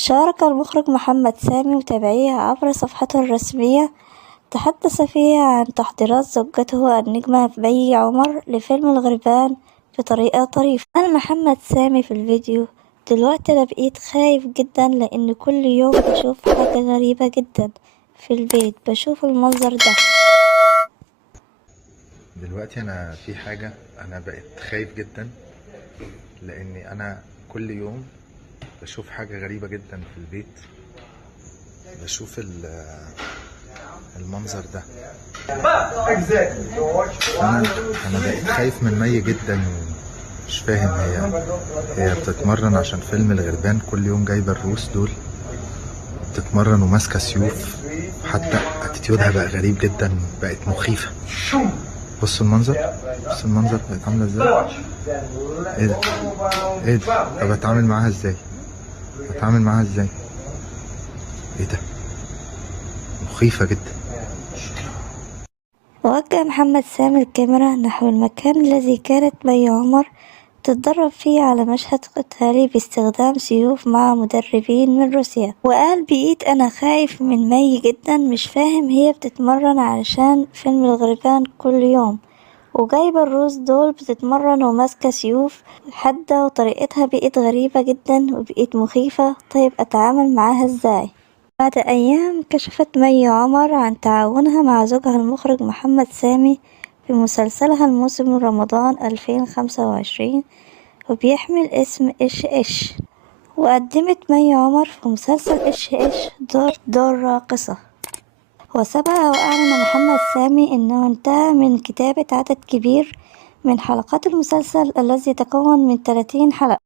شارك المخرج محمد سامي متابعيه عبر صفحته الرسمية، تحدث فيها عن تحضيرات زوجته النجمة مي عمر لفيلم الغربان بطريقة طريفة. قال محمد سامي في الفيديو: دلوقتي أنا بقيت خايف جدا لأن كل يوم بشوف حاجة غريبة جدا في البيت، بشوف المنظر ده. دلوقتي انا في حاجة، انا بقيت خايف جدا لاني انا كل يوم بشوف حاجة غريبة جدا في البيت. بشوف المنظر ده. انا بقيت خايف من مي جدا، ومش فاهم هي بتتمرن عشان فيلم الغربان. كل يوم جايبة الروس دول بتتمرن وماسكة سيوف، حتى اتيتيودها بقى غريب جدا، بقت مخيفة. بص المنظر، بص المنظر بقت عاملة ازاي. ايه ده، ايه ده؟ طب اتعامل معاها ازاي، اتعامل معاها ازاي؟ ايه ده، مخيفة جدا. وجه محمد سامي الكاميرا نحو المكان الذي كانت مي عمر تتدرب فيه على مشهد قتالي باستخدام سيوف مع مدربين من روسيا، وقال: بقيت أنا خايف من مي جدا، مش فاهم هي بتتمرن علشان فيلم الغربان كل يوم، وجايبة الروس دول بتتمرن وماسكة سيوف حادة، وطريقتها بقت غريبة جدا وبقت مخيفة. طيب أتعامل معاها ازاي؟ بعد أيام كشفت مي عمر عن تعاونها مع زوجها المخرج محمد سامي في مسلسلها الموسم رمضان 2025 وبيحمل اسم إيش إيش. وقدمت مي عمر في مسلسل إيش إيش دور راقصة. وسبق وأعلن محمد سامي أنه انتهى من كتابة عدد كبير من حلقات المسلسل الذي يتكون من 30 حلقة.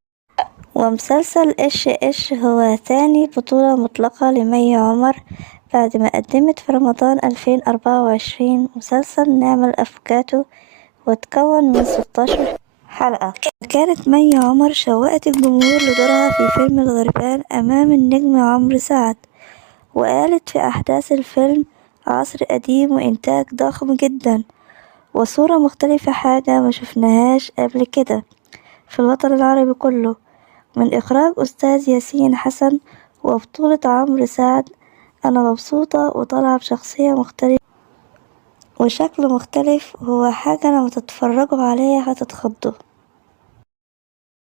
ومسلسل إيش إيش هو ثاني بطولة مطلقة لمي عمر بعد ما قدمت في رمضان 2024 مسلسل نعم الأفوكاتو، وتكون من 16 حلقة. كانت مي عمر شوقت الجمهور لدورها في فيلم الغربان أمام النجم عمرو سعد، وقالت في أحداث الفيلم: عصر قديم وإنتاج ضخم جدا وصورة مختلفة، حاجة ما شفناهاش قبل كده في الوطن العربي كله، من إخراج أستاذ ياسين حسن وبطولة عمرو سعد. أنا مبسوطة وطالعة بشخصية مختلفة وشكل مختلف، هو حاجة لما تتفرجوا عليها هتتخضوا.